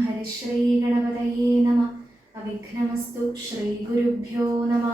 ഹരിശ്രീ ഗണപതയേ നമ. അവിഘ്നമസ്തു. ശ്രീ ഗുരുഭ്യോ നമ.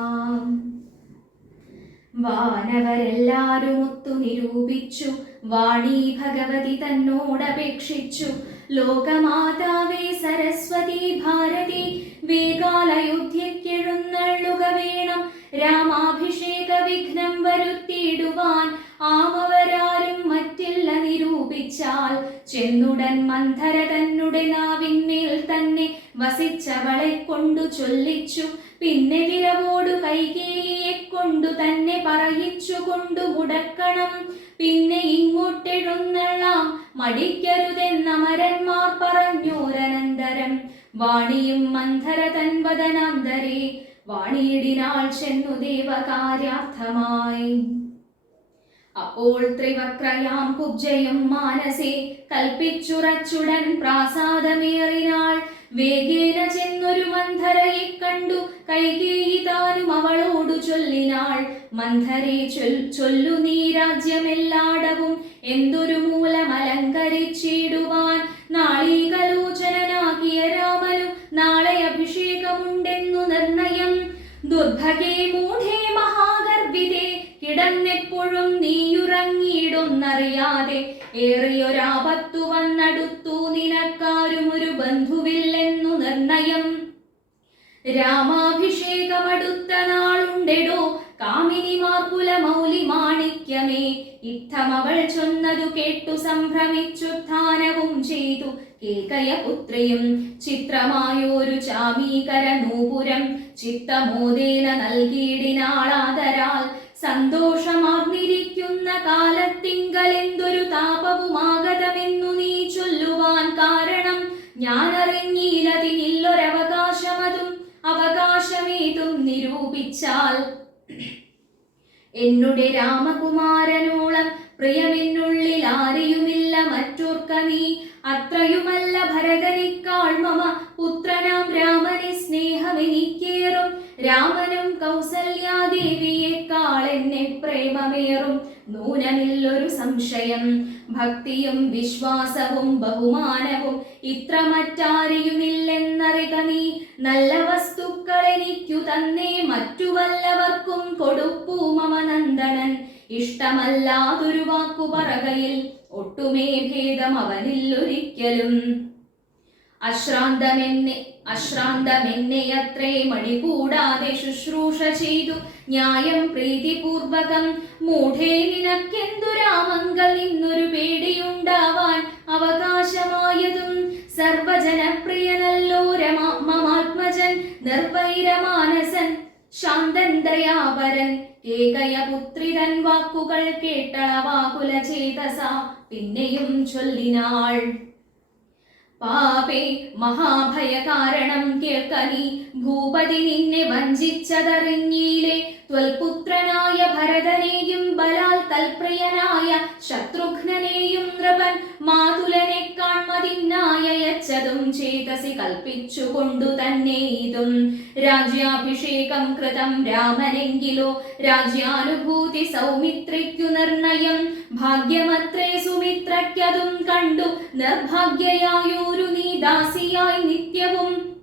വാനവരെല്ലാരും ഒത്തു നിരൂപിച്ചു, വാണി ഭഗവതി തന്നോടപേക്ഷിച്ചു. ലോകമാതാവേ സരസ്വതി ഭാരതി, വേഗാലയോധ്യക്കെഴുന്നള്ളുക വേണം. രാമാഭിഷേക വിഘ്നം വരുത്തിയിടുവാൻ ആമവരാരും മറ്റില്ല നിരൂപിച്ചാൽ. ചെന്നുടൻ മന്ധര തന്നെ നാവിന്മേൽ തന്നെ വസിച്ചവളെ കൊണ്ടു ചൊല്ലിച്ചു. പിന്നെ വിരവോടു കൈകേയിയെ കൊണ്ടു തന്നെ പറയിച്ചു കൊണ്ടു മുടക്കണം. പിന്നെ ഇങ്ങോട്ടെഴുന്നള്ളാം മടിക്കരുതെന്നമരന്മാർ പറഞ്ഞോരനന്തരം. വാണിയും മന്ധര തൻ വദനാന്തരേ വാണിയിടിനാൾ ചെന്നു ദേവകാര്യാർത്ഥമായി. അപ്പോൾ ത്രിവക്രയാം കുബ്ജയും മാനസേ കൽപ്പിച്ചുറച്ചുടൻ പ്രാസാദമേറിനാൾ. വേഗേന ചെന്നൊരു മന്ധരയെ കണ്ടു കൈകേയി താനും അവളോടു ചൊല്ലിനാൾ. മന്ധരെ ചൊല്ലു നീ രാജ്യമെല്ലാടവും എന്തൊരു മൂലമലങ്കരിച്ചിടുവാൻ. നാളീകലോചനാകിയ രാമനു നാളെ അഭിഷേകമുണ്ടെന്നു നിർണയം. ദുർഭഗേ മൂഢേ മഹാഗർഭിതേ, കിടന്നെപ്പോഴും നീയുറങ്ങിയിടൊന്നറിയാതെ. ഏറിയൊരാപത്തു വന്നടുത്തു നിനക്കാരും ഒരു ബന്ധുവില്ലെന്നു നിർണയം. രാമാഭിഷേകമടുത്ത നാളുണ്ടെടോ കാമിനിമാർക്കുല മൗലി മാണിക്യമേ. ഇത്തമവൾ ചൊന്നതു കേട്ടു സംഭ്രമിച്ചുത്ഥാനവും ചെയ്തു കേകയപുത്രിയും. ചിത്രമായൊരു ചാമീകര നൂപുരം ചിത്തമോദേന നൽകിയിടിനാളാദരാൽ. സന്തോഷമാർന്നിരിക്കുന്ന കാലത്തിങ്കലെന്തൊരു താപവുമാഗതമെന്നു നീ ചൊല്ലുവാൻ കാരണം. ഞാനറിഞ്ഞില്ലതിനില്ലൊരവകാശമതും അവകാശമേതും നിരൂപിച്ചാൽ. എന്നുടെ രാമകുമാരനോളം പ്രിയമെന്നുള്ളിൽ ആരെയുമില്ല മറ്റോർക്ക നീ. അത്രയുമല്ല ഭരതനിക്കാൾ മമ പുത്രനാം രാമനെ സ്നേഹമെനിക്കേറും. രാമനും കൗസല്യാദേവിയേക്കാൾ എന്നെ പ്രേമമേറും. നൂനമില്ലൊരു സംശയം. ഭക്തിയും വിശ്വാസവും ബഹുമാനവും ഇത്ര മറ്റാരെയുമില്ലെന്നറിക നീ. നല്ല വസ്തുക്കൾ എനിക്കു തന്നേ മറ്റു വല്ലവർക്കും കൊടുപ്പൂ മമ നന്ദനൻ. ഇഷ്ടമല്ലാതൊരു വാക്കു പറകയിൽ ഒട്ടുമേ ഭേദം അവനില്ലൊരിക്കലും. അശ്രാന്തമെന്നെ അത്രേ മടി കൂടാതെ ശുശ്രൂഷ ചെയ്തു ന്യായം പ്രീതിപൂർവകം. മൂഢേ നിനക്കെന്തു രാമങ്കൽ നിന്നൊരു പേടിയുണ്ടാവാൻ അവകാശമായതും. സർവജനപ്രിയനല്ലോ മമാത്മജൻ, നിർവൈരമാനസൻ, ശാന്തൻ ദയാപരൻ. കേകയപുത്രി തൻ വാക്കുകൾ കേട്ടളവാകുല ചേതസ പിന്നെയും ചൊല്ലിനാൾ. പാപേ മഹാഭയ കാരണം കേൾക്കനീ. ഭൂപതി നിന്നെ വഞ്ചിച്ചതറിഞ്ഞീലേ. ത്വൽപുത്രനായ ഭരതനെയും ബലാൽ തൽപ്രിയനായ ശത്രുഘ്നനെയും നൃപൻ മാതുലനെ കാൺമതിനായച്ചതും ചേതസി കൽപ്പിച്ചുകൊണ്ടു തന്നെ ഇതും. രാജ്യാഭിഷേകം കൃതം രാമനെങ്കിലോ രാജ്യാനുഭൂതി സൗമിത്രിക്കു നിർണയം. ഭാഗ്യമത്രേ സുമിത്രയ്ക്കതും കണ്ടു നിർഭാഗ്യയായൊരു നീ ദാസിയായി നിത്യവും.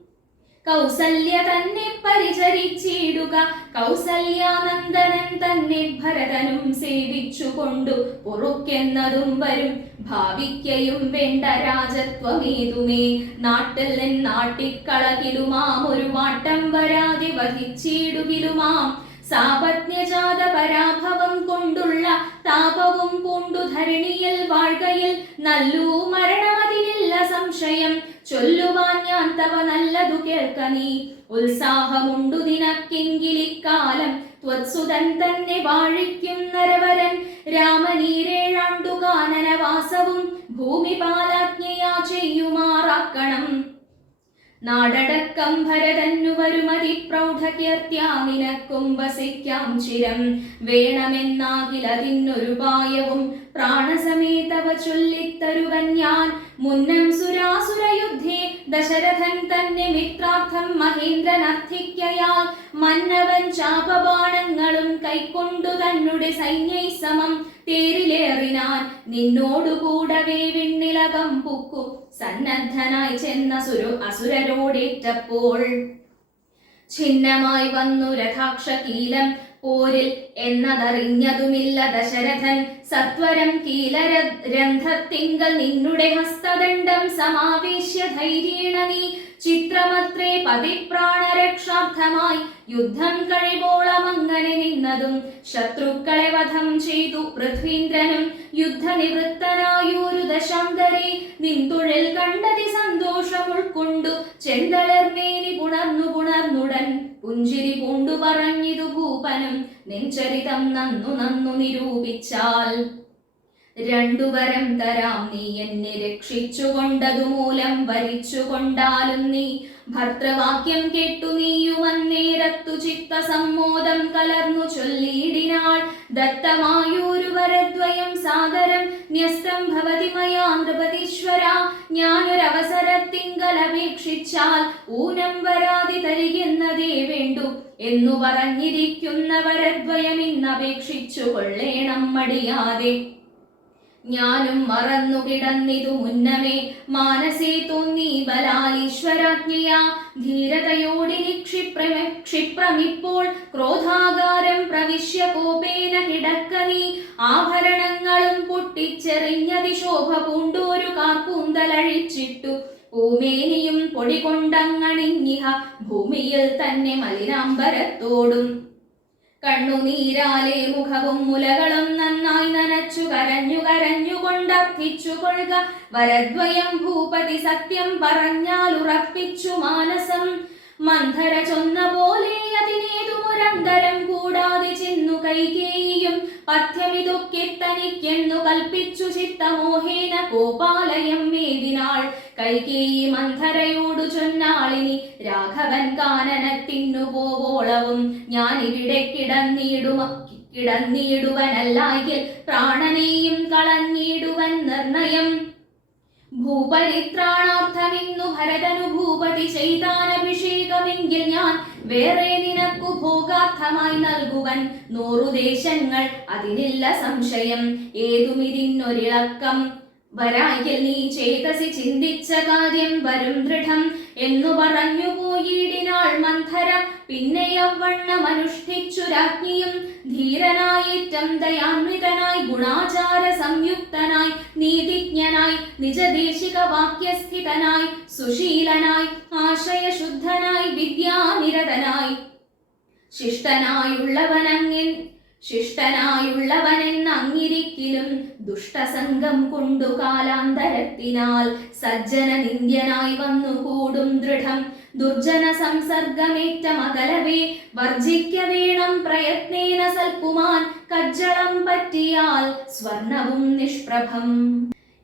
കൗസല്യ തന്നെ പരിചരിച്ചിടുക. കൗസല്യാനന്ദനൻ തന്നെ ഭരതനും സേവിച്ചുകൊണ്ടു പൊറുക്കെന്നതും വരും. ഭാവിക്കയും വേണ്ട രാജത്വമേതുമേ. നാട്ടിൽ നാട്ടിക്കളകിലുമാം ഒരു വാട്ടം വരാതെ വഹിച്ചിടുകിലുമാം. സാപജ്ഞജാത പരാഭവം കൊണ്ടുള്ള താപവും പൂണ്ടു ധരണിയിൽ വാഴ്കയിൽ നല്ലൂ മരണമതിലില്ല സംശയം. ചൊല്ലുവാൻ ഞാൻ തവ നല്ലതു കേൾക്ക നീ. ഉത്സാഹമുണ്ടു നിനക്കെങ്കിലിക്കാലം ത്വത്സുതൻ തന്നെ വാഴിക്കും നരവരൻ. രാമനീരേഴാണ്ടു കാനനവാസവും ഭൂമിപാലാജ്ഞയാ ചെയ്യുമാറാക്കണം. നാടടക്കം ഭരതന്നു വരുമതി പ്രൗഢകീർത്തിയാ നിനക്കും വസിക്കാം ചിരം. വേണമെന്നാകിലതിന്നൊരു പായവും പ്രാണസമേതവ ചൊല്ലിത്തരുവൻ ഞാൻ. മുന്നം സുരാസുരയുദ്ധേ ദശരഥൻ തന്നെ മിത്രാർത്ഥം മഹേന്ദ്രൻ അർത്ഥിക്കയാൽ മന്നവൻ ചാപബാണങ്ങളും കൈക്കൊണ്ടു തന്നെ സൈന്യൈ സമം തേരിലേറിനാൻ. നിന്നോടുകൂടവേ വിണ്ണിലകം പുക്കു സന്നദ്ധനായി ചെന്ന അസുരരോടേറ്റപ്പോൾ ഛിന്നമായി വന്നു രഥാക്ഷകീലം പോരിൽ എന്നതറിഞ്ഞതുമില്ല ദശരഥൻ. സത്വരം കീലരന്ധ്രത്തിങ്കൽ നിന്നുടെ ഹസ്തദണ്ഡം സമാവേശ്യ ധൈര്യേണ നീ ചിത്രമത്രേ പതിപ്രാണരക്ഷാർത്ഥമായി യുദ്ധം കഴിവോളമങ്ങനെ നിന്നതും ശത്രുക്കളെ വധം ചെയ്തു പൃഥ്വീന്ദ്രനും യുദ്ധനിവൃത്തനായൊരു ദശാന്തരെ നിൻതൊഴിൽ കണ്ടതി സന്തോഷം ഉൾക്കൊണ്ടു ചെന്തളർമേനി പുണർന്നുടൻ പുഞ്ചിരി പൂണ്ടു പറഞ്ഞിതു ഭൂപനും നിൻചരിതം നന്നു നിരൂപിച്ചാൽ. രണ്ടുവരം തരാം നീ എന്നെ രക്ഷിച്ചുകൊണ്ടതു മൂലം വരിച്ചുകൊണ്ടാലും നീ ഭർത്തൃവാക്യം കേട്ടു നീയുമന്നേരത്തു ചിത്ത സമ്മോദം കലർന്നു ചൊല്ലിയിടിനാൾ. ദത്തമായൊരു വരദ്വയം സാദരം ന്യസ്തം ഭവതി മയാ നൃപതീശ്വര. ഞാനൊരവസരത്തിങ്കൽ അപേക്ഷിച്ചാൽ ഊനം വരാതി തരികെന്നതേ വേണ്ടു എന്നു പറഞ്ഞിരിക്കുന്ന വരദ്വയം ഇന്നപേക്ഷിച്ചു കൊള്ളേണം മടിയാതെ. ഞാനും മറന്നു കിടന്നിതു മുന്നമേ മാനസേ തോന്നി ബലാലീശ്വരാജ്ഞയാ. ധീരതയോടിനി ക്ഷിപ്രമിപ്പോൾ ക്രോധാകാരം പ്രവിശ്യ കോപേന കിടക്ക നീ. ആഭരണങ്ങളും പൊട്ടിച്ചെറിഞ്ഞതി ശോഭ പൂണ്ടോരു കാർക്കൂന്തലഴിച്ചിട്ടു പൂമേനിയും പൊടി കൊണ്ടങ്ങണിഞ്ഞിഹ ഭൂമിയിൽ തന്നെ മലിനാംബരത്തോടും. കണ്ണുനീരാലെ മുഖവും മുലകളും നന്നായി നനച്ചു കരഞ്ഞുകൊണ്ടർത്ഥിച്ചു കൊള്ളുക. വരദ്വയം ഭൂപതി സത്യം പറഞ്ഞാൽ ഉറപ്പിച്ചു മാനസം. മന്ധര ചൊന്ന പോലെ അതിനേതുമൊരന്തരം കൂടാതെ ചെന്നു കൈകേയിയും പഥ്യമിതൊക്കെ തനിക്കെന്നു കൽപ്പിച്ചു ചിത്തമോഹേന കോപാലയം മേദിനാൾ. കൈകേയി മന്ധരയോടു ചൊന്നാളിനി രാഘവൻ കാനനത്തിന്നു പോവോളവും ഞാനിവിടെ കിടന്നിടുവനല്ലായിൽ പ്രാണനെയും കളഞ്ഞിടുവൻ നിർണയം. ഭൂപരിത്രാണാർത്ഥമിന്നു ഭരതനു ഭൂപതി ചെയ്താനഭിഷേകമെങ്കിൽ ഞാൻ വേറെ നിനക്കു ഭോഗാർത്ഥമായി നൽകുവൻ 100 ദേശങ്ങൾ, അതിനില്ല സംശയം. ഏതുമിതിന്നൊരിളക്കം വരായിൽ നീ ചേതസി ചിന്തിച്ച കാര്യം വരും ദൃഢം എന്നു പറഞ്ഞു പോയിടിനാൾ മന്ധര. പിന്നെ യവണ്ണമനുഷ്ഠിച്ചു രാജ്ഞിയും ധീരനായേറ്റം ദയാന്വിതനായി ഗുണാചാര സംയുക്തനായി നീതിജ്ഞനായി നിജദേശിക വാക്യസ്ഥിതനായി സുശീലനായി ആശയശുദ്ധനായി വിദ്യാനിരതനായി ശിഷ്ടനായുള്ളവനെന്നങ്ങിരിക്കിലും ദുഷ്ടസംഗം കൊണ്ടു കാലാന്തരത്തിനാൽ സജ്ജന നിന്ദ്യനായി വന്നുകൂടും ദൃഢം. ദുർജന സംസർഗമേറ്റമകലവേ വർജിക്ക വേണം പ്രയത്നേന സൽപ്പുമാൻ. കജ്ജളം പറ്റിയാൽ സ്വർണവും നിഷ്പ്രഭം.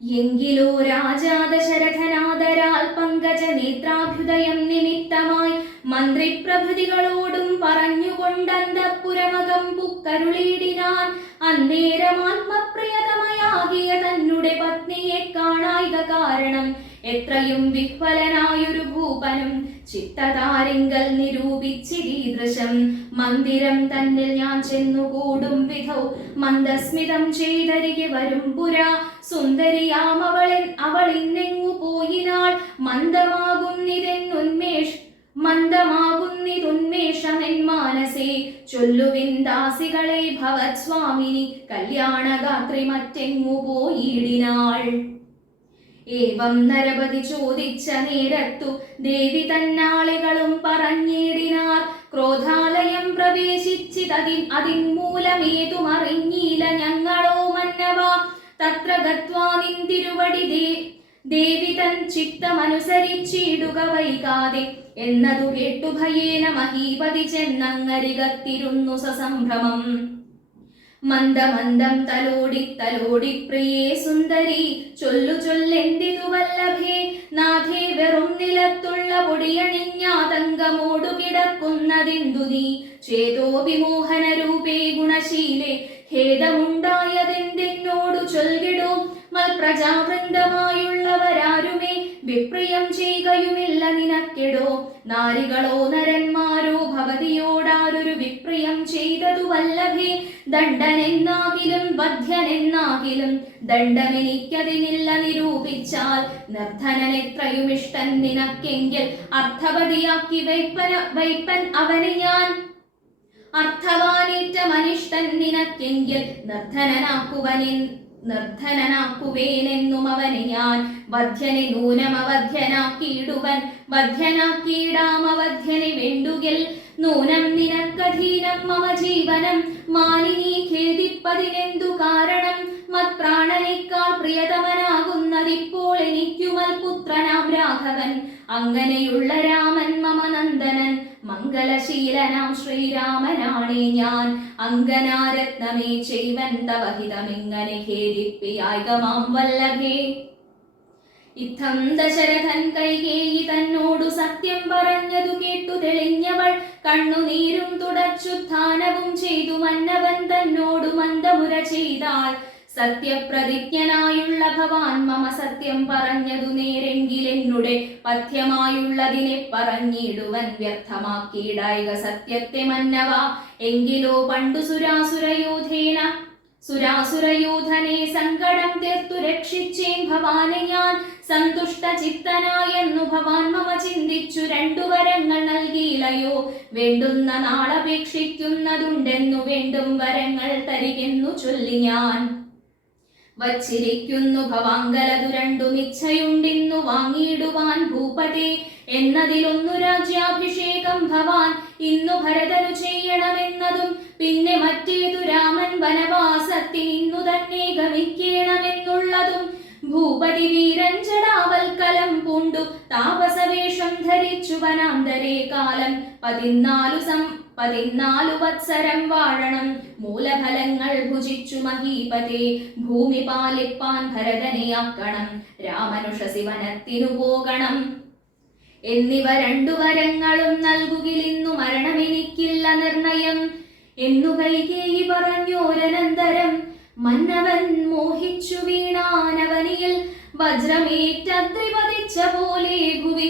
എങ്കിലോ രാജാ ദശരഥനാദരാൽ പങ്കജ നേത്രാഭ്യുദയം നിമിത്തമായി മന്ത്രിപ്രഭൃതികളോടും പറഞ്ഞുകൊണ്ടന്തഃപുരമകം പുക്കരുളിയിടിനാൻ. അന്നേരമാത്മപ്രിയതമയാകിയ തന്നെ പത്നിയെ കാണായിക കാരണം എത്രയും വിഹ്വലനായൊരു ഭൂപനും ചിത്തതാരിങ്കൽ നിരൂപിച്ചിരീദൃശം. മന്ദിരം തന്നിൽ ഞാൻ ചെന്നുകൂടും വിധൗ മന്ദസ്മിതം ചെയ്തരികെ വരും പുരാ. സുന്ദരിയാമവളിന്നെങ്ങു പോയിനാൾ മന്ദമാകുന്നിതുന്മേഷമെൻ മാനസേ. ചൊല്ലുവിൻ ദാസികളെ ഭവത് സ്വാമിനി കല്യാണഗാത്രി മറ്റെങ്ങു പോയിടിനാൾ. ഏവം നരപതി ചോദിച്ച നേരത്തു ദേവി തന്നാളികളും പറഞ്ഞിടിനാർ. ക്രോധാലയം പ്രവേശിച്ചിതതിന്മൂലമേതുമറിഞ്ഞില്ല ഞങ്ങളോ മന്നവ. തത്ര ഗത്വാ നിൻ തിരുവടി ദേവി തൻ ചിത്തമനുസരിച്ചിടുക വൈകാതെ എന്നതു കേട്ടു ഭയേന മഹീപതി ചെന്നങ്ങരികത്തിരുന്നു സസംഭ്രമം. മന്ദമന്ദം തലോടി പ്രിയേ സുന്ദരി ചൊല്ലെന്തിതു വല്ലഭേ. നാഥേ വെറും നിലത്തുള്ള പൊടിയണിഞ്ഞാതങ്കമോടു കിടക്കുന്നതെന്തു നീ. ചേതോ വിമോഹന രൂപേ ഗുണശീലേ ഖേദമുണ്ടായതെന്തെന്നോടു ചൊൽ പ്രജാവൃന്ദമായുള്ളവരാരുമേ വിപ്രിയം ചെയ്യുകയുമില്ല നിനക്കെടോ. നാരികളോ നരന്മാരോ ഭവതിയോടാരൊരു വിപ്രിയം ചെയ്തതു വല്ലഭേ. ദണ്ഡനെന്നാകിലും ബദ്ധ്യനെന്നാകിലും ദണ്ഡമെനിക്കതിനില്ല നിരൂപിച്ചാൽ. നിർധനനെത്രയും ഇഷ്ടൻ നിനക്കെങ്കിൽ അർത്ഥവതിയാക്കി വൈപ്പൻ അവനെ ഞാൻ. അർത്ഥവാനേറ്റ മനിഷ്ടൻ നിനക്കെങ്കിൽ നിർധനനാക്കുവേനെന്നും അവനെ ഞാൻ. വധ്യനെ നൂനമവധ്യനാക്കിയിടുവൻ വധ്യനാക്കിയിടാമവധ്യനെ വേണ്ടുകിൽ. നൂനം നിനക്കധീനം മമ ജീവനം മാലിനീ ഖേദിപ്പതിനെന്തു കാരണം. മത്പ്രാണനേക്കാൾ പ്രിയതമനാകുന്നതിപ്പോൾ എനിക്കുമൽ പുത്രനാം രാഘവൻ. അങ്ങനെയുള്ള രാമൻ മമ നന്ദനൻ മംഗലശീലനാം ശ്രീരാമനാണേ ഞാൻ. അങ്കനാരത്നമേ ചെയ്വൻ തവഹിതമിങ്ങനെ ഖേദിപ്പിയായികമാം വല്ലഭേ. ഇത്തം ദശരഥൻ കൈകേയി തന്നോടു സത്യം പറഞ്ഞതു കേട്ടു തെളിഞ്ഞവൾ. കണ്ണുനീരും തുടച്ചുദ്ധാനവും ചെയ്തു മന്നവൻ തന്നോടു മന്ദമുര ചെയ്താൾ. സത്യപ്രതിജ്ഞനായുള്ള ഭവാൻ മമ സത്യം പറഞ്ഞതു നേരെങ്കിലെന്നുടെ പഥ്യമായുള്ളതിനെ പറഞ്ഞിടുവൻ വ്യർത്ഥമാക്കിയിടായിക സത്യത്തെ മന്നവ. എങ്കിലോ പണ്ടു സുരാസുരയൂഥനെ സങ്കടം തീർത്തു രക്ഷിച്ചേൻ ഭവാനെ ഞാൻ. സന്തുഷ്ട ചിത്തനായെന്നു ഭവാൻ മമ ചിന്തിച്ചു രണ്ടു വരങ്ങൾ നൽകിയിലയോ. വേണ്ടുന്ന നാളപേക്ഷിക്കുന്നതുണ്ടെന്നു വേണ്ടും വരങ്ങൾ തരികെന്നു ചൊല്ലി ഞാൻ. വച്ചിരിക്കുന്നു ഭവാങ്കലതു രണ്ടും ഇച്ഛയുണ്ടിന്നു വാങ്ങിയിടുവാൻ ഭൂപതേ. എന്നതിലൊന്നു രാജ്യാഭിഷേകം ഭവാൻ ഇന്നു ഭരതനു ചെയ്യണമെന്നതും പിന്നെ മറ്റേതു രാമൻ വനവാസത്തിനിന്നു തന്നെ ഗമിക്കണമെന്നുള്ളതും. ഭൂപതി വീരൻ ജടാവൽക്കലം പൂണ്ടു താപസവേഷം ധരിച്ചു വനാന്തരേ കാലം 14 വത്സരം വാഴണം. മൂലഫലങ്ങൾ ഭുജിച്ചു മഹീപതേ ഭൂമി പാലിപ്പാൻ ഭരതനെയാക്കണം. രാമനുഷസി വനത്തിനു പോകണം എന്നിവ രണ്ടു വരങ്ങളും നൽകുകിലിന്നു മരണമെനിക്കില്ല നിർണയം എന്നു കൈകേയി പറഞ്ഞോരനന്തരം. മന്നവൻ മോഹിച്ചു വീണാനവനിയിൽ വജ്രമേറ്റദ്രിപതിച്ച പോലെ ഭുവി.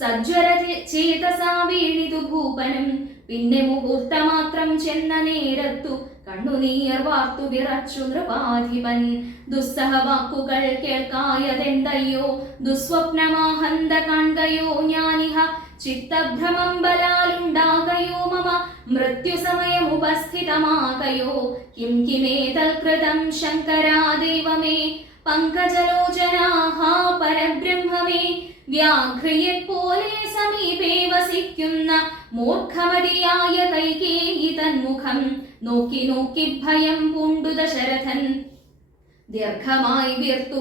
സജ്വര ചേതസാ വീണിതു ഭൂപനും. പിന്നെ മുഹൂർത്തമാത്രം ചെന്ന നേരത്തു കണ്ണുനീർ വാർത്തു വിറച്ചു നൃപാധിപൻ. ദുസ്സഹവാക്കുകൾ കേൾക്കായതെന്തയ്യോ ദുസ്വപ്നമാഹന്ത കാൺകയോ ഞാനിഹ. ചിത്തഭ്രമം ബലാലുണ്ടാകയോ മമ മൃത്യുസമയമുപസ്ഥിതമാകയോ. കിം കിമേതൽകൃതം ശങ്കരാ ദൈവമേ പങ്കജലോചനാഹ പരബ്രഹ്മമേ. വ്യാഘ്രിയെപ്പോലെ സമീപേ വസിക്കുന്ന മൂർഖമതിയായ കൈകേയി തന്മുഖം നോക്കി നോക്കി ഭയം പൂണ്ടു ദശരഥൻ. ദീർഘമായി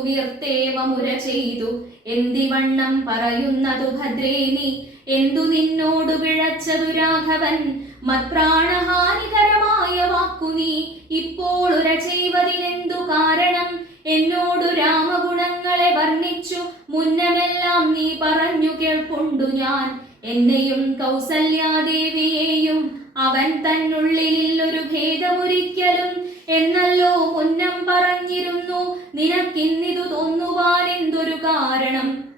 വീർത്തേവ മുര ചെയ്തു. എന്തിവണ്ണം പറയുന്നതു ഭദ്രേ നീ. എന്തു നിന്നോടു പിഴച്ചതു രാഘവൻ. മത്പ്രാണഹാനികരമായ വാക്കു നീ ഇപ്പോൾ ഉര ചെയ്വതിനെന്തു കാരണം. എന്നോടു രാമഗുണങ്ങളെ വർണ്ണിച്ചു മുന്നമെല്ലാം നീ പറഞ്ഞു കേൾക്കൊണ്ടു ഞാൻ. എന്നെയും കൗസല്യാദേവിയെയും അവൻ തന്നുള്ളിൽ ഒരു ഭേദമൊരിക്കലും എന്നല്ലോ മുന്നം പറഞ്ഞിരുന്നു. നിനക്കിന്നിതു തോന്നുവാൻ എന്തൊരു കാരണം.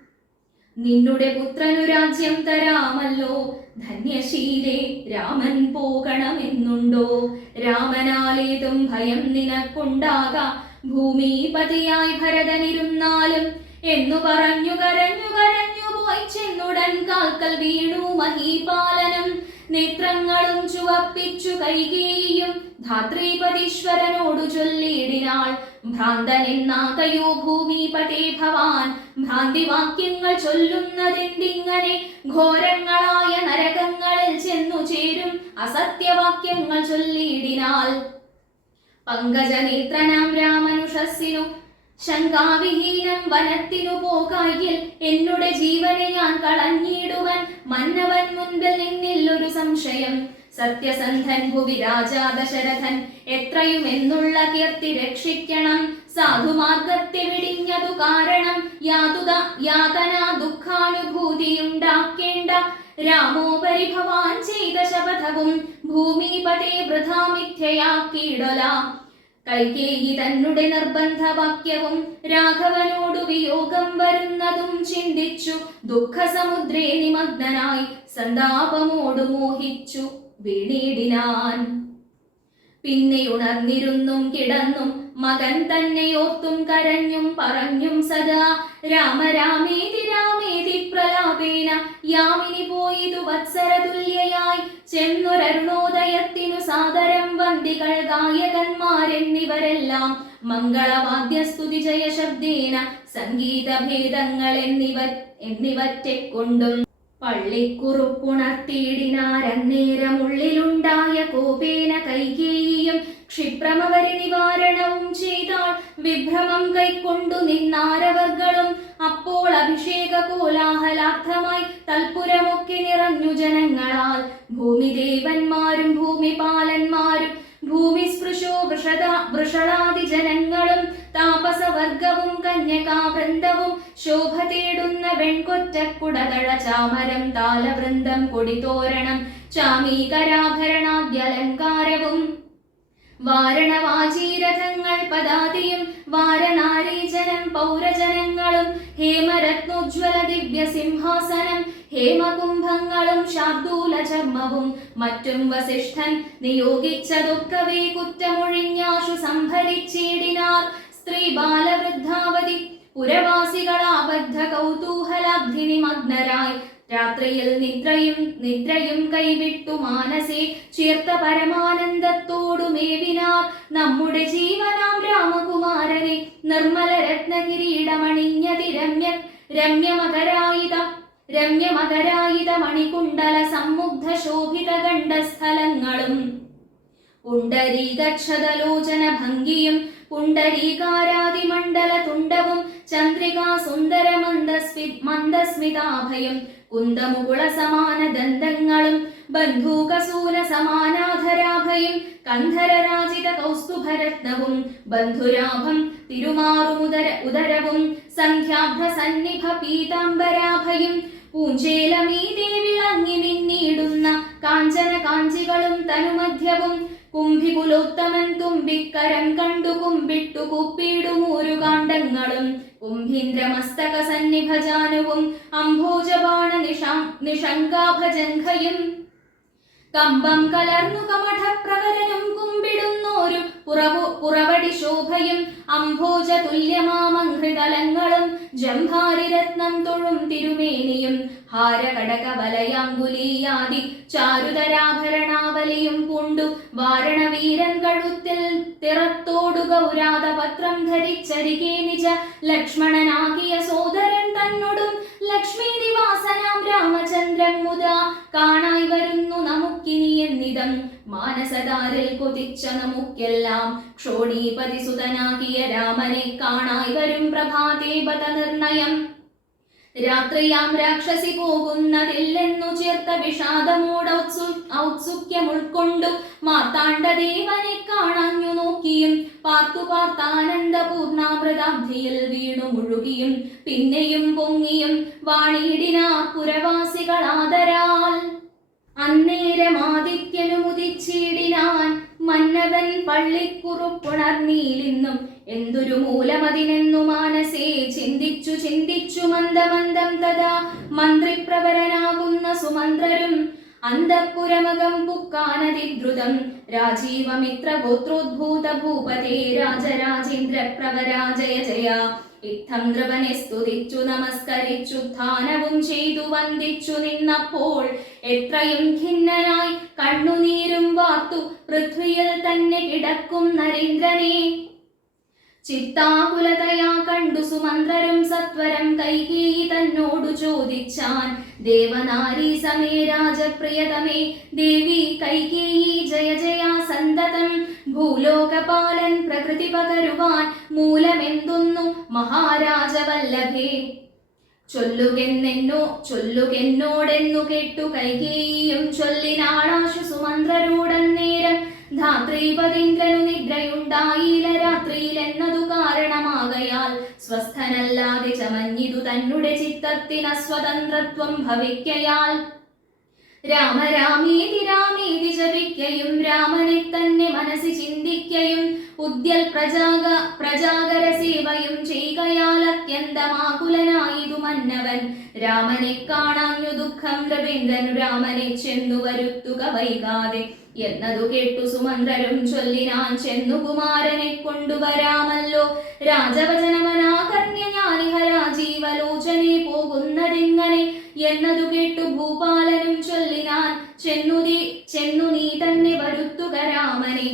നിന്നുടെ പുത്രനു രാജ്യം തരാമല്ലോ ധന്യശീലേ രാമൻ പോകണമെന്നുണ്ടോ. രാമനാലേതും ഭയം നിനക്കുണ്ടാകാം ഭൂമിപതിയായി ഭരതനിരുന്നാലും എന്നു പറഞ്ഞു കരഞ്ഞു പോയി ചെന്നുടൻ കാൽക്കൽ വീണു മഹീപാലനം. നേത്രങ്ങളും ചുവപ്പിച്ചു കൈകേയിയും ധാത്രീപതീശ്വരനോടു ചൊല്ലിയിടിനാൾ. ഭ്രാന്തനെന്നാകയോ ഭൂമിപതേ ഭവാൻ. ഭ്രാന്തിവാക്യങ്ങൾ ചൊല്ലുന്നതെന്തിങ്ങനെ. ഘോരങ്ങളായ നരകങ്ങളിൽ ചെന്നു ചേരും അസത്യവാക്യങ്ങൾ ചൊല്ലിയിടിനാൾ. പങ്കജനേത്രനാം രാമനുഷസ്സിനു ശങ്കാവിഹീനം വനത്തിനു പോകായിൽ എന്നുടെ ജീവനെ ഞാൻ കളഞ്ഞിടുവൻ. മന്നവൻ മുൻപിൽ നിന്നില്ലൊരു സംശയം. സത്യസന്ധൻ ഭുവി രാജാ ദശരഥൻ എത്രയും എന്നുള്ള കീർത്തി രക്ഷിക്കണം. സാധുമാർഗത്തെ വിടിഞ്ഞതു കാരണം യാതനാ ദുഃഖാനുഭൂതിയുണ്ടാക്കേണ്ട. രാമോപരി ഭവാൻ ചെയ്ത ശപഥവും ഭൂമിപതേ വൃഥാ മിഥ്യയാക്കിയിടലാം. കൈകേയി തന്നെ നിർബന്ധവാക്യവും രാഘവനോടു വിയോഗം വരുന്നതും ചിന്തിച്ചു ദുഃഖസമുദ്രേ നിമഗ്നനായി സന്താപമോടു മോഹിച്ചു വീണിടിനാൻ. പിന്നെയുണർന്നിരുന്നും കിടന്നും മകൻ തന്നെയോർത്തും കരഞ്ഞും പറഞ്ഞും സദാ രാമ രാമേതി രാമേതി പ്രലാപേന യാമിനി പോയിതു വത്സരതുല്യയായി ചെന്നൊരരുണോദയത്തിനു സാദരം വന്ദികൾ ഗായകന്മാരെന്നിവരെല്ലാം മംഗളവാദ്യസ്തുതി ജയശബ്ദേന സംഗീതഭേദങ്ങൾ എന്നിവറ്റെ കൊണ്ടും പള്ളിക്കുറുപ്പുണർത്തിയിടിനാരന്നേരമുള്ളിലുണ്ടായ കോപേന കൈകേയിയും ക്ഷിപ്രമവരി നിവാരണവും ചെയ്താൾ. വിഭ്രമം കൈക്കൊണ്ടു നിന്നാരവർകളും അപ്പോൾ അഭിഷേക കോലാഹലാർത്ഥമായി തൽപുരമൊക്കെ നിറഞ്ഞു ജനങ്ങളാൽ. ഭൂമിദേവന്മാരും ഭൂമിപാലന്മാരും ഭൂമിസ്പൃശോ വൃഷളാദി ജനങ്ങളും താപസവർഗവും കന്യകാവൃന്ദവും ശോഭ തേടുന്ന വെൺകൊറ്റക്കുടതഴ ചാമരം താലവൃന്ദം കൊടിതോരണം ചാമീകരാഭരണാദ്യലങ്കാരവും വാരണവാചീരഥങ്ങൾ പദാതിയും വാരണാരീജനം പൗരജനങ്ങളും ഹേമരത്നോജ്വല ദിവ്യ സിംഹാസനം ഹേമകുംഭങ്ങളും ശാർദൂല ചർമ്മവും മറ്റും വസിഷ്ഠൻ നിയോഗിച്ചതൊക്കവേ കുറ്റമൊഴിഞ്ഞാശു സംഭരിച്ചിടിനാർ. സ്ത്രീ ബാലവൃദ്ധാവധി പുരവാസികളാബദ്ധ കൗതൂഹലാബ്ധി നിമഗ്നരായി രാത്രിയിൽ നിദ്രയും കൈവിട്ടു മാനസേ ചേർത്ത പരമാനന്ദത്തോടു മേവിനാർ. നമ്മുടെ ജീവനാം രാമകുമാരനെ നിർമ്മല രത്നകിരീടമണിഞ്ഞതി രമ്യമകരായിത മണികുണ്ടല സമ്മുഗ്ധ ശോഭിത ഗണ്ഡസ്ഥലങ്ങളും പുണ്ടരീകക്ഷതലോചന ഭംഗിയും പുണ്ടരീകാരാതിമണ്ഡല തുണ്ടവും ചന്ദ്രികാ സുന്ദര മന്ദസ്മിതാഭയം കുന്തമുകുള സമാന ദന്തങ്ങളും ബന്ധൂകസൂന സമാനാധരാഭയും കന്ധരരാജിത കൗസ്തുഭരത്നവും ബന്ധുരാഭം തിരുമാറുമുദരവും സംഖ്യാഭ്രസന്നിഭ പീതാംബരാഭയും പൂഞ്ചേലമീതേ വിളങ്ങി മിന്നിടുന്ന കാഞ്ചന കാഞ്ചികളും തനുമധ്യവും കുംഭികുലോത്തമൻ തുമ്പിക്കരം കണ്ടു കുമ്പിട്ടു കുപ്പിയിടുമൂരുകാണ്ഡങ്ങളും കുംഭീന്ദ്രമസ്തക സന്നിഭജാനുവും അംഭോജബാണ നിഷങ്കാഭജംഘയും കമ്പം കലർന്നു കമഠപ്രവരനും കുമ്പിടുന്നോരു പുറവടി ശോഭയും അംഭോജ തുല്യമാമഘൃതലങ്ങളും ജംഭാരിരത്നം തൊഴും തിരുമേനിയും ഹാരകടക വലയാങ്കുലീയാദി ചാരുതരാഭരണാവലിയും പൂണ്ടു വാരണവീരൻ കഴുത്തിൽ തിറത്തോടു ഗൗരാതപത്രം ധരിച്ചരികെ നിജ ലക്ഷ്മണനാകിയ സോദരൻ തന്നോടും ലക്ഷ്മി നിവാസനാം രാമചന്ദ്രൻ മുതാ കാണായി വരുന്നു നമുക്കിനി എന്നിതം മാനസതാരിൽ കൊതിച്ച നമുക്കെല്ലാം ക്ഷോണീപതി സുതനാകിയ രാമനെ കാണായി വരും പ്രഭാതേ ബത നിർണയം. രാത്രിയാം രാക്ഷസി പോകുന്നതില്ലെന്നു ചേർത്ത വിഷാദമൂടൗത്സുക്യം ഉൾക്കൊണ്ടു മാർത്താണ്ഡദേവനെ കാണാഞ്ഞു നോക്കിയും പാർത്താനന്ദപൂർണാമൃതാബ്ധിയിൽ വീണു മുഴുകിയും പിന്നെയും പൊങ്ങിയും വാണിയിടിനാ പുരവാസികളാദരാൽ. അന്നേരമാദിത്യനു മുദിച്ചിടിനാൻ മന്നവൻ പള്ളിക്കുറുപ്പുണർന്നീലിന്നും എന്തൊരു മൂലമതിനെന്നു മാനസേ ചിന്തിച്ചു മന്ദമന്ദം തഥാ മന്ത്രിപ്രവരനാകുന്ന സുമന്ത്രരും അന്തഃപുരമകം പുക്കാനതിദ്രുതം രാജീവമിത്ര ഗോത്രോദ്ഭൂത ഭൂപതേ രാജരാജേന്ദ്ര പ്രവരാജയ ജയ. ഇത്തം ദ്രവനെ സ്തുതിച്ചു നമസ്കരിച്ചുത്ഥാനവും ചെയ്തു വന്ദിച്ചു നിന്നപ്പോൾ എത്രയും ഖിന്നനായി കണ്ണുനീരും വാർത്തു പൃഥ്വിയിൽ തന്നെ കിടക്കും നരേന്ദ്രനെ. ചിത്താകുലതയാ കണ്ടു സുമന്ത്രരും സത്വരം കൈകേയി തന്നോടു ചോദിച്ചാൻ ദേവനാരീ സമേ രാജപ്രിയതമേ ദേവി കൈകേയി ജയ ജയ സന്തതം ഭൂലോകപാലൻ പ്രകൃതി പകരുവാൻ മൂലമെന്തൊന്നു മഹാരാജവല്ലഭേ. ചൊല്ലുകെന്നോടെന്നു കേട്ടു കൈകേയിയും ചൊല്ലിനാളാശു സുമന്ത്രരോടന്നേരം ധാത്രീപതീന്ദ്രനു നിദ്രയുണ്ടായില്ല രാത്രിയിലെന്നതു കാരണമാകയാൽ സ്വസ്ഥനല്ലാതെ ചമഞ്ഞിതു തന്നുടെ ചിത്തത്തിന് സ്വതന്ത്രത്വം ഭവിക്കയാൽ. രാമ രാമേതി രാമേതി ജപിക്കയും രാമനെ തന്നെ മനസ്സി ചിന്തിക്കയും ഉദ്യൽ പ്രജാകര സേവയും ചെയ്കയാൽ അത്യന്തമാകുലനായിതു മന്നവൻ. രാമനെ കാണാഞ്ഞു ദുഃഖം നൃപേന്ദ്രനു രാമനെ ചെന്നു വരുത്തുക വൈകാതെ എന്നതു കേട്ടു സുമന്ത്രരും ചൊല്ലിനാൻ ചെന്നു കുമാരനെ കൊണ്ടുവരാമല്ലോ. രാജവചനമനാകർണ്യ ഞാനിഹ രാജീവലോചനെ പോകുന്നതെങ്ങനെ എന്നതു കേട്ടു ഭൂപാലനും ചൊല്ലിനാൻ ചെന്നു നീ തന്നെ വരുത്തുക രാമനെ.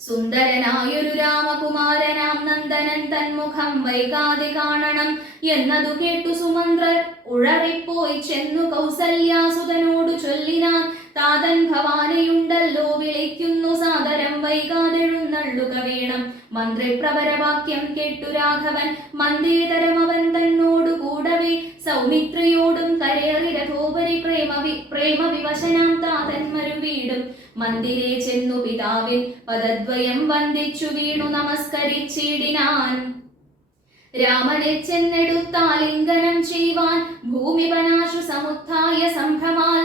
സുന്ദരനായൊരു രാമകുമാരനാം നന്ദനൻ തന്മുഖം വൈകാതെ കാണണം എന്നതു കേട്ടു സുമന്ത്രർ ഉഴറിപ്പോയി ചെന്നു കൗസല്യാസുതനോടു ചൊല്ലിനാൻ താതൻ ഭവാനയുണ്ടല്ലോ വിളിക്കുന്നു സാദരം വൈകാതെഴുന്നള്ളുക വേണം. മന്ത്രിപ്രവരവാക്യം കേട്ടു രാഘവൻ മന്ദേതരം അവൻ തന്നോടു കൂടവേ സൗമിത്രിയോടും കരേറി രഥോപരി പ്രേമവിവശനാം താതന്മരു വീടും മന്ദിരേ ചെന്നു പിതാവിൻ പദദ്വയം വന്ദിച്ചു വീണു നമസ്കരിച്ചിടിനാൻ. രാമനെ ചെന്നെടുത്താലിംഗനം ചെയ്യുവാൻ ഭൂമിപനാശു സമുത്ഥായ സംഭ്രമാൽ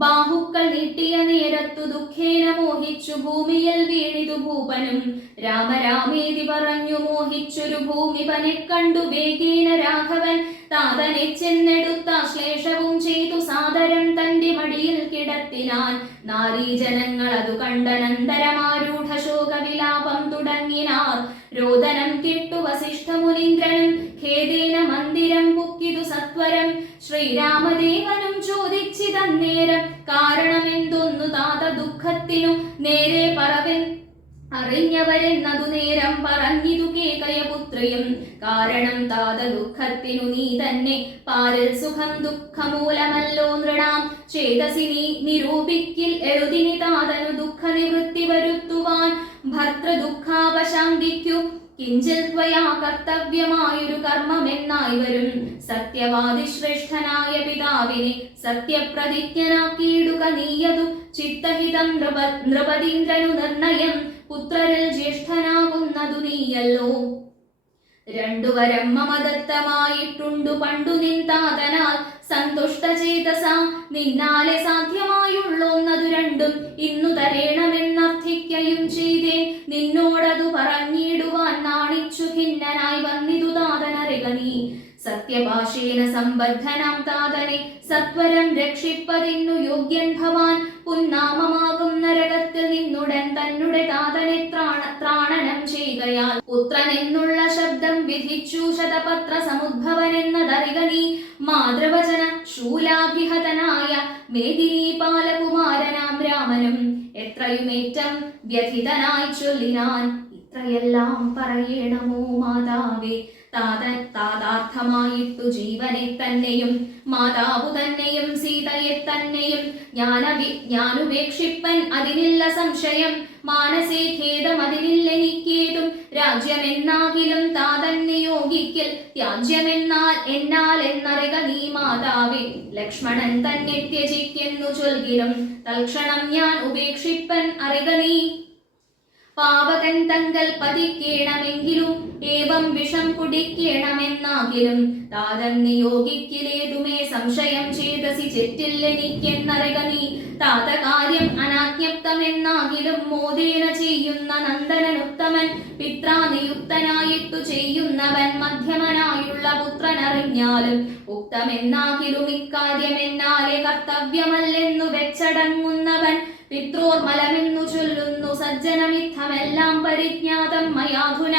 ബാഹുക്കൾ നീട്ടിയ നേരത്തു ദുഃഖേന മോഹിച്ചു ഭൂമിയിൽ വീണിതു ഭൂപനും. രാമരാമേതി പറഞ്ഞു മോഹിച്ചൊരു ഭൂമിപനെ കണ്ടു വേഗേന രാഘവൻ താതനെ ചെന്നെടുത്താശ്ലേഷവും ചെയ്തു സാദരം തന്റെ മടിയിൽ കിടത്തിനാൻ. നാരീജനങ്ങൾ അതു കണ്ടനന്തരമാരൂഢ ശോകവിലാപം തുടങ്ങിനാർ. രോദനം കേട്ടു വസിഷ്ഠമുനീന്ദ്രനും ഖേദേന മന്ദിരം പുക്കിതു സത്വരം. ശ്രീരാമദേവനും ചോദിച്ചിതന്നേരം കാരണമെന്തൊന്നു താത ദുഃഖത്തിനു നേരെ പറവൻ അറിഞ്ഞവരെന്നതു നേരം പറഞ്ഞിതു കേകയപുത്രിയും. കാരണം താത ദുഃഖത്തിനു നീ തന്നെ പാരിൽ സുഖം ദുഃഖമൂലമല്ലോ നൃണാം ചേതസി നീ നിരൂപിക്കിൽ എഴുതിനി താതനു ദുഃഖ നിവൃത്തി വരുത്തുവാൻ. ഭർത്തൃദുഃഖാപശാന്തിക്കു കിഞ്ചിൽ ത്വയാ കർത്തവ്യമായൊരു കർമ്മമെന്നായി വരും. സത്യവാദി ശ്രേഷ്ഠനായ പിതാവിനെ സത്യപ്രതിജ്ഞനാക്കിയിടുക നീയതു ചിത്തഹിതം നൃപതീന്ദ്രനു നിർണയം. പുത്രരിൽ ജ്യേഷ്ഠനാകുന്നതു നീയല്ലോ. രണ്ടുവരം മമദത്തമായിട്ടുണ്ടു പണ്ടു നിൻ താതനാൽ സന്തുഷ്ടചേതസ നിന്നാലെ സാധ്യമായുള്ളോന്നതു രണ്ടും ഇന്നു തരേണമെന്നർത്ഥിക്കയും ചെയ്തേ. നിന്നോടതു പറഞ്ഞിടുവാൻ നാണിച്ചു ഖിന്നനായി വന്നിതു താതനറിക നീ. സത്യഭാഷേന സമ്പദ്ധനാം താതനെ സത്വരം രക്ഷിപ്പതിന്നു യോഗ്യൻ ഭവാൻ. പുന്നാമമാകും നരകത്തിൽ നിന്നുടൻ തന്നെ താതനെ ത്രാണനം ചെയ്യുകയാൽ പുത്രൻ എന്നുള്ള ശബ്ദം വിധിച്ചു ശതപത്ര സമുദ്ഭവനെന്നതറിക നീ. മാതൃവചന ശൂലാഭിഹതനായ മേദിനി പാലകുമാരനാം രാമനും എത്രയുമേറ്റം വ്യഥിതനായി ചൊല്ലിനാൻ. ഇത്രയെല്ലാം പറയണമോ മാതാവേ താതാർത്ഥമായിട്ടു ജീവനെ തന്നെയും മാതാവു തന്നെയും സീതയെ തന്നെയും ഞാനുപേക്ഷിപ്പൻ അതിനില്ല സംശയം. മാനസേ ഖേദം അതിനില്ലെനിക്കേതും രാജ്യമെന്നാകിലും താതൻ നിയോഗിക്കൽ ത്യാജ്യമെന്നാൽ എന്നറിക നീ മാതാവേ. ലക്ഷ്മണൻ തന്നെ ത്യജിക്കെന്നു ചൊൽകിലും തൽക്ഷണം ഞാൻ ഉപേക്ഷിപ്പൻ അറിക നീ. പാവകൻ തങ്കൽ പതിക്കേണമെങ്കിലും ഏവം വിഷം കുടിക്കേണമെന്നാകിലും താതൻ നിയോഗിക്കിലേതുമേ സംശയം ചേതസി ചെറ്റില്ലെനിക്കെന്നറിക നീ. താതകാര്യം അനാജ്ഞപ്തമെന്നാകിലും മോദേന ചെയ്യുന്ന നന്ദനനുത്തമൻ. പിത്രാനിയുക്തനായിട്ടു ചെയ്യുന്നവൻ മധ്യമനായുള്ള പുത്രനറിഞ്ഞാലും ഉക്തമെന്നാകിലും ഇക്കാര്യമെന്നാലെ കർത്തവ്യമല്ലെന്നു വെച്ചടങ്ങുന്നവൻ. പിത്രോർമലമെന്നു ചൊല്ലുന്നു സജ്ജനമിത്തമെല്ലാം പരിജ്ഞാതം മയാധുന.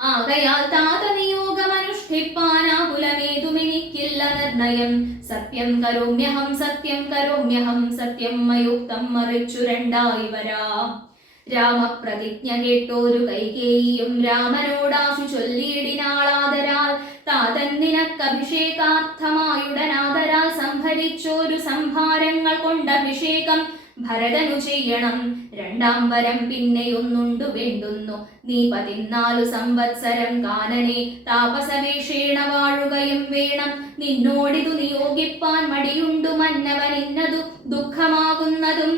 ആകയാൽ താതനിയോഗമനുഷ്ഠിപ്പാനാകുലമേതുമെനിക്കില്ല നിർണയം. സത്യം കരോമ്യഹം സത്യം കരോമ്യഹം സത്യം മയുക്തം മറിച്ചു രണ്ടായി വരാ. രാമപ്രതിജ്ഞ കേട്ടോരു കൈകേയിയും രാമനോടാശു ചൊല്ലിയിടിനാളാദരാൽ. താതൻ നിനക്കഭിഷേകാർത്ഥമായുടനാദരാൽ സംഭരിച്ചോരു സംഭാരങ്ങൾ കൊണ്ടഭിഷേകം ഭരതനു ചെയ്യണം. രണ്ടാം വരം പിന്നെയൊന്നുണ്ടു വേണ്ടുന്നു. നീ 14 സംവത്സരം കാനനെ താപസവേഷേണ വാഴുകയും വേണം. നിന്നോടിതു നിയോഗിപ്പാൻ മടിയുണ്ടു മന്നവൻ ഇന്നതു ദുഃഖമാകുന്നതും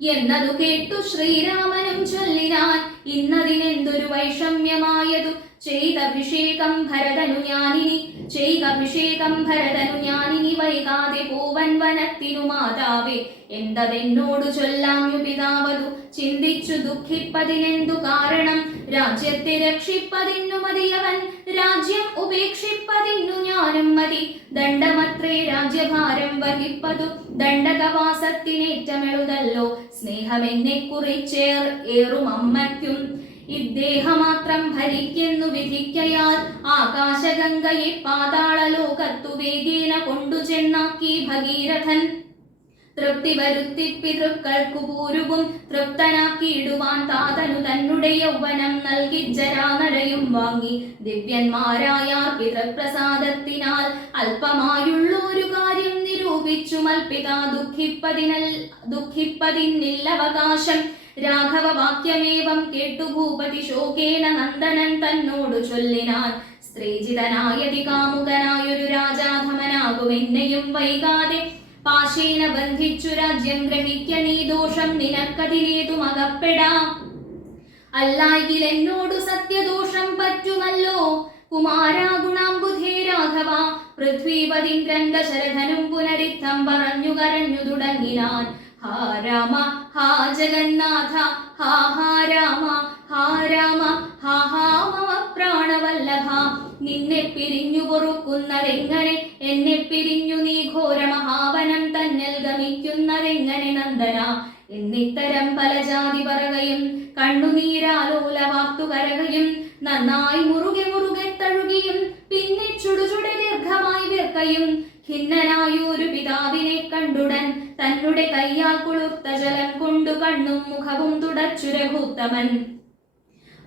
എന്നതു കേട്ടു ശ്രീരാമനും ചൊല്ലിനാൻ. ഇന്നതിനെന്തൊരു വൈഷമ്യമായതു ചെയ്തഭിഷേകം ഭരതനു ഞാനിനി ചെയ്തഭിഷേകം അഭിഷേകം ഭരതനു ഞാനിനി വൈകാതെ പൂവൻ വനത്തിനു മാതാവേ. എന്തതെന്നോടു ചൊല്ലാഞ്ഞു പിതാവതു ചിന്തിച്ചു ദുഃഖിപ്പതിനെന്തു കാരണം? രാജ്യത്തെ രക്ഷിപ്പതിന്നു മതിയവൻ, രാജ്യം ഉപേക്ഷിപ്പതിന്നു ഞാനും മതി. ദണ്ഡമത്രേ രാജ്യഭാരം വഹിപ്പതു, ദണ്ഡകവാസത്തിനേറ്റമെഴുതല്ലോ. സ്നേഹമെന്നെ കുറിച്ചേറും അമ്മയ്ക്കും ഇദ്ദേഹമാത്രം ഭരിക്കുന്നു വിധിക്കയാൽ. ആകാശഗംഗയെ പാതാളലോകത്തു വേഗേന കൊണ്ടുചെന്നാക്കി ഭഗീരഥൻ. തൃപ്തി വരുത്തി പിതൃക്കൾക്കു പൂരുവും തൃപ്തനാക്കിയിടുവാൻ താതനു തന്നെ യൗവനം നൽകി ജരാനരയും വാങ്ങി. ദിവ്യന്മാരായ പിതൃപ്രസാദത്തിനാൽ അല്പമായുള്ളൊരു കാര്യം നിരൂപിച്ചു മൽപിതാ. ദുഃഖിപ്പതിന്നില്ലവകാശം. രാഘവ വാക്യമേവം കേട്ടു ഭൂപതി ശോകേന നന്ദനൻ തന്നോടു ചൊല്ലിനാൻ. സ്ത്രീജിതനായതി കാമുകനായൊരു രാജാധമനാകുമെന്നെയും വൈകാതെ പാശേന ബന്ധിച്ചു രാജ്യം ഗ്രഹിക്ക നീ. ദോഷം നിനക്കതിലേതും അകപ്പെടാം, അല്ലായെങ്കിൽ എന്നോടു സത്യദോഷം പറ്റുമല്ലോ. കുമാരാ ഗുണാംബുധേ രാഘവ. പൃഥ്വീപതിന്ദ്രൻ ദശരഥനും പുനരിത്തം പറഞ്ഞു കരഞ്ഞു തുടങ്ങിനാൻ. ഹാ രാമ ഹാ ജഗന്നാഥ, ഹാ ഹാ രാമ ഹാ രാമ, ഹാ ഹാ മമ പ്രാണവല്ലഭ. നിന്നെ പിരിഞ്ഞു പൊറുക്കുന്നതെങ്ങനെ, എന്നെ പിരിഞ്ഞു നീ ഘോരമഹാവനം തന്നിൽ ഗമിക്കുന്നതെങ്ങനെ നന്ദന? എന്നിത്തരം പല ജാതി പറകയും കണ്ണുനീരാലോല വാർത്തു കരകയും നന്നായി മുറുകെ മുറുകെ തഴുകിയും പിന്നെ ചുടുചുടെ ദീർഘമായി വിർക്കയും. ഖിന്നനായൊരു പിതാവിനെ കണ്ടുടൻ തന്നെ കയ്യാൽ കുളിർത്ത ജലം കൊണ്ടു കണ്ണും മുഖവും തുടച്ചു രഘുത്തമൻ.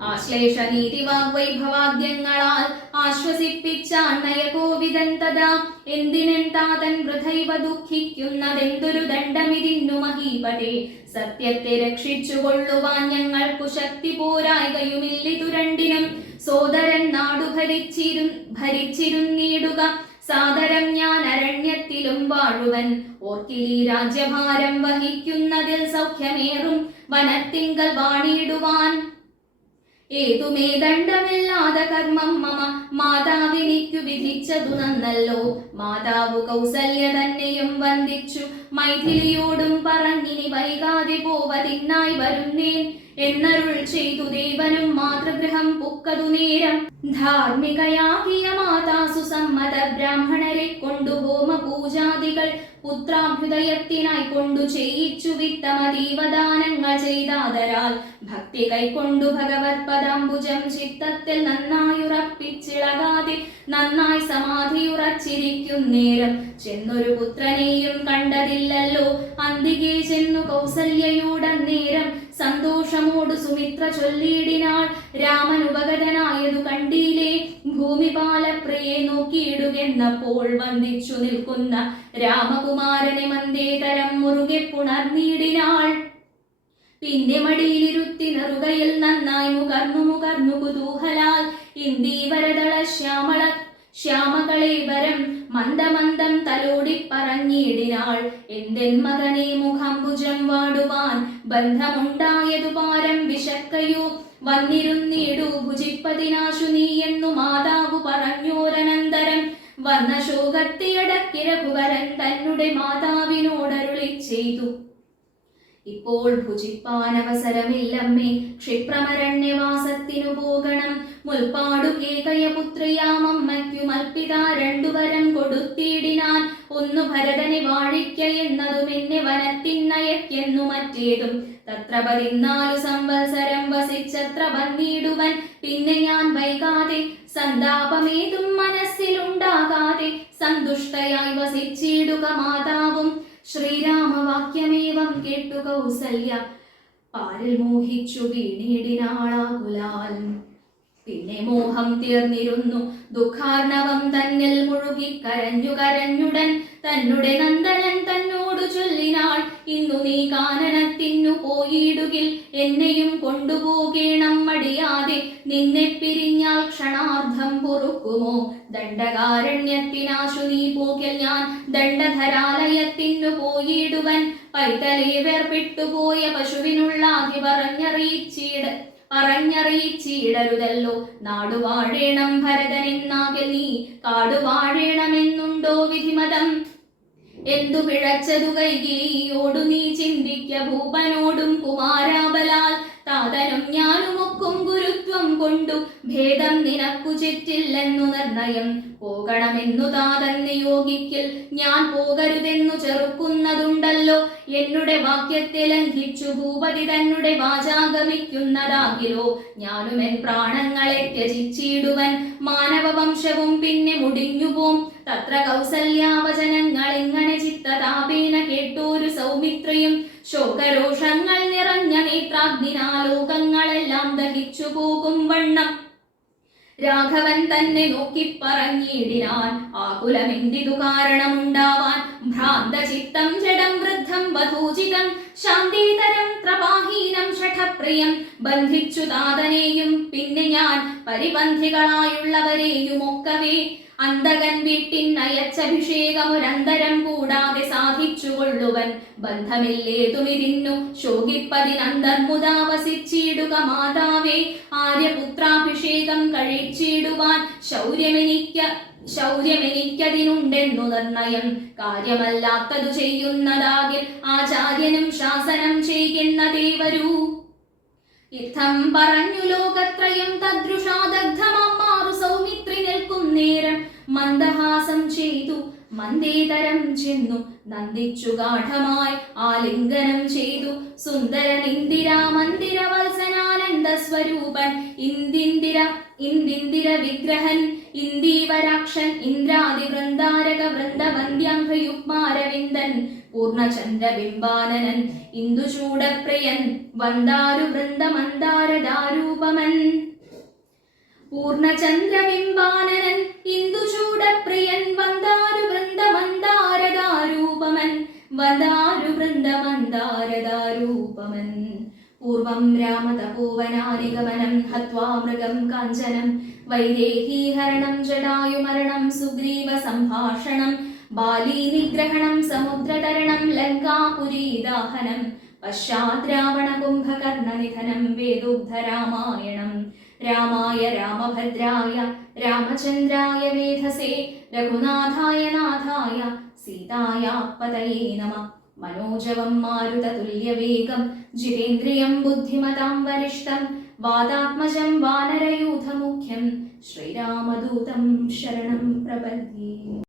ആശ്ലേഷ നീതി വാഗ്വൈഭവാദ്യങ്ങളാൽ ആശ്വസിപ്പിച്ചാൻ നയകോവിദൻ തഥാ. എന്തിനൻ താതൻ വൃഥൈവ ദുഃഖിക്കുന്നതെന്തൊരു ദണ്ഡമിതിന്നു മഹീപതേ. സത്യത്തെ രക്ഷിച്ചു കൊള്ളുവാൻ ഞങ്ങൾക്കു ശക്തി പോരായ്കയുമില്ലിതു രണ്ടിനും. സോദരൻ നാടു ഭരിച്ചിരുന്നിടുക സാദരം ഞാൻ അരണ്യത്തിലും വാഴുവൻ. ഓർക്കിലീ രാജ്യഭാരം വഹിക്കുന്നതിൽ സൗഖ്യമേറും വനത്തിങ്കൽ വാണിടുവാൻ. ഏതുമേ ദണ്ഡമില്ലാതെ കർമ്മം മമ മാതാവിനിക്കു വിധിച്ചതു നന്നല്ലോ. മാതാവു കൗസല്യ തന്നെയും വന്ദിച്ചു മൈഥിലിയോടും പറഞ്ഞിനി വൈകാതെ പോവതിന്നായി വരുന്നേൻ എന്നരുൾ ചെയ്തു. ദേവനും മാതൃഗൃഹം പുക്കതു നേരം ധാർമ്മികയാകിയ മാതാസു സമ്മത ബ്രാഹ്മണരെ കൊണ്ടു ഹോമ പൂജാദികൾ പുത്രാഭ്യുദയത്തിനായി കൊണ്ടു ചെയ്യിച്ചു വിത്തമതീവദാനങ്ങൾ ചെയ്താദരാൽ. ഭക്തി കൈക്കൊണ്ടു ഭഗവത് പദാംബുജം ചിത്തത്തിൽ നന്നായുറപ്പിച്ചിളകാതെ നന്നായി സമാധിയുറച്ചിരിക്കുന്നേരം ചെന്നൊരു പുത്രനെയും കണ്ടതില്ലല്ലോ. അന്തികെ ചെന്നു കൗസല്യയോടന്നേരം സന്തോഷമോടു സുമിത്ര ചൊല്ലിയിടിനാൾ. രാമൻ ഉപഗതനായതു കണ്ടീലേ, ഭൂമിപാലപ്രിയെ നോക്കിയിടുകെന്നപ്പോൾ വന്ദിച്ചു നിൽക്കുന്ന രാമകുമാരനെ മന്ദേതരം മുറുകെ പുണർന്നിടിനാൾ. പിന്നെ മടിയിലിരുത്തി നെറുകയിൽ നന്നായി മുകർന്നു കുതൂഹലാൽ. ഇന്ദീവരദള ശ്യാമകളേവരം മന്ദമന്ദം തലോടി പറഞ്ഞിടിനാൾ. എന്തെൻ മകനെ മുഖംബുജം വാടുവാൻ ബന്ധമുണ്ടായതു പാരം വിശക്കയോ. വന്നിരുന്നിടു ഭുജിപ്പതിനാശു നീ എന്നു മാതാവു പറഞ്ഞോരനന്തരം. വന്ന ശോകത്തെ അടക്കി രഘുവരൻ തന്നെ മാതാവിനോടരുളി ചെയ്തു. ഇപ്പോൾ ഭുജിപ്പാനവസരമില്ലമ്മേ, ക്ഷിപ്രമരണ്യവാസത്തിനു പോകണം. മുൽപ്പാടു കേകയപുത്രിയാമമ്മയ്ക്കു മൽപിതാ രണ്ടുവരം കൊടുത്തിടിനാൻ. ഒന്നു ഭരതനെ വാഴിക്ക എന്നതും എന്നെ വനത്തിന്നയക്കെന്നു മറ്റേതും. തത്ര 14 സംവത്സരം വസിച്ചത്ര വന്നിടുവൻ. പിന്നെ ഞാൻ വൈകാതെ സന്താപമേതും മനസ്സിലുണ്ടാകാതെ സന്തുഷ്ടയായി വസിച്ചിടുക മാതാവും. ശ്രീരാമവാക്യമേവം കേട്ടു കൗസല്യ പാരിൽ മോഹിച്ചു വീണിടിനാളാകുലാൽ. പിന്നെ മോഹം തീർന്നിരുന്നു ദുഃഖാർണവം തന്നിൽ മുഴുകി കരഞ്ഞുടൻ തന്നെ നന്ദനൻ തന്നോടു ചൊല്ലിനാൾ. ഇന്നു നീ കാനനത്തിനു പോയിടുകിൽ എന്നെയും കൊണ്ടുപോകേണം മടിയാതെ. നിന്നെ പിരിഞ്ഞാൽ ക്ഷണാർദ്ധം പൊറുക്കുമോ? ദണ്ഡകാരണ്യത്തിനാശു നീ പോകിൽ ഞാൻ ദണ്ഡധരാലയത്തിനു പോയിടുവൻ. പൈതലേ വേർപിട്ടുപോയ പശുവിനുള്ളാകി പറഞ്ഞറിയിച്ചിടരുതല്ലോ. നാടുവാഴേണം ഭരതനെന്നാകിൽ നീ കാടുവാഴേണമെന്നുണ്ടോ വിധിമതം? എന്തു പിഴച്ചതു കൈകേയിയോടു നീ ചിന്തിക്ക ഭൂപനോടും കുമാരാബലാൽ. താതനും ഞാനുമൊക്കും ഗുരുത്വം കൊണ്ടു ഭേദം നിനക്കു ചുറ്റില്ലെന്നു നിർണയം. പോകണമെന്നു താതൻ നിയോഗിക്കിൽ ഞാൻ പോകരുതെന്നു ചെറുക്കുന്നതുണ്ടല്ലോ. എന്നുടെ വാക്യത്തെ ലംഘിച്ചു ഭൂപതി തന്നെ വാചാഗമിക്കുന്നതാകിലോ. ഞാനുമെൻ പ്രാണങ്ങളെ ത്യജിച്ചിടുവൻ മാനവവംശവും പിന്നെ മുടിഞ്ഞുപോം. തത്ര കൗസല്യാവചനങ്ങൾ ഇങ്ങനെ ചിത്തതാപേന കേട്ടോരു സൗമിത്രിയും. ശോകരോഷങ്ങൾ നിറഞ്ഞ നേത്രാഗ്നിനാലോകങ്ങളെല്ലാം ദഹിച്ചു പോകും വണ്ണം രാഘവൻ തന്നെ നോക്കി പറഞ്ഞിടിനാൻ. ആകുലമെന്തിതു കാരണമുണ്ടാവാൻ? ഭ്രാന്തചിത്തം ജഡം വൃദ്ധം വധൂജിതം ശാന്തീതരം ത്രപാഹീനം ഷഠപ്രിയം. ബന്ധിച്ചു താതനെയും പിന്നെ ഞാൻ പരിബന്ധികളായുള്ളവരെയും ഒക്കവേ. അന്തകൻ വീട്ടിനയച്ചഭിഷേകമൊരന്തരം കൂടാതെ സാധിച്ചു കൊള്ളുവൻ. ബന്ധമില്ലേതുമിതിന്നു ശോകിപ്പതിനന്തർമുദാ വസിച്ചിടുക മാതാവേ. ആര്യപുത്രാഭിഷേകം കഴിച്ചിടുവാൻ ശൗര്യമെനിക്കതിനുണ്ടെന്നു നിർണയം. കാര്യമല്ലാത്തതു ചെയ്യുന്നതാകിൽ ആചാര്യനും ശാസനം ചെയ്യുന്നതേ വരൂ. ഇത്തം പറഞ്ഞു ലോകത്രയം തദ്രുഷാദഗ്ധമാറു സൗമിത്രി നിൽക്കും നേരം മന്ദഹാസം ചെയ്തു മന്ദേതരം ചെന്നു നന്ദിച്ചു ഗാഠമായി ആലിംഗനം ചെയ്തു. സുന്ദരൻ ഇന്ദിരാ മന്ദിര വത്സനാനന്ദ സ്വരൂപൻ ഇന്ദിന്ദിര വിഗ്രഹൻ ഇന്ദീവരാക്ഷൻ ഇന്ദ്രാദി വൃന്ദാരക വൃന്ദവന്ദ്യാംഘയുഗ്മാരവിന്ദൻ പൂർണ്ണചന്ദ്രബിംബാനനൻ ഇന്ദുചൂടപ്രിയൻ വന്ദാരു വൃന്ദമന്ദാരദാരൂപമൻ. പൂർണ്ണചന്ദ്രബിംബാനനൻ ഇന്ദുചൂടപ്രിയൻ വന്ദാരു വൃന്ദമന്ദാരദാരൂപമൻ. വന്ദാരു വൃന്ദമന്ദാരദാരൂപമൻ. പൂർവം രാമതപോവനാനിഗമനം ഹത്വാ മൃഗം കാഞ്ചനം വൈദേഹീഹരണം ജടായുമരണം സുഗ്രീവ സംഭാഷണം ബാലീ നിഗ്രഹണം സമുദ്രതരണം ലങ്കാപുരീദാഹനം പശ്ചാത് രാവണ കുംഭകർണനിധനം വേദോഗ്ധരാമായണം. രാമായ രാമഭദ്രായ രാമചന്ദ്രായ വേധസേ രഘുനാഥായ നാഥായ സീതായ പതയേ നമഃ. മനോജവം മാരുതതുല്യവേഗം ജിതേന്ദ്രിയം ബുദ്ധിമതാം വരിഷ്ഠം വാതാത്മജം വാനരയൂഥമുഖ്യം ശ്രീരാമദൂതം ശരണം പ്രപദ്യേ.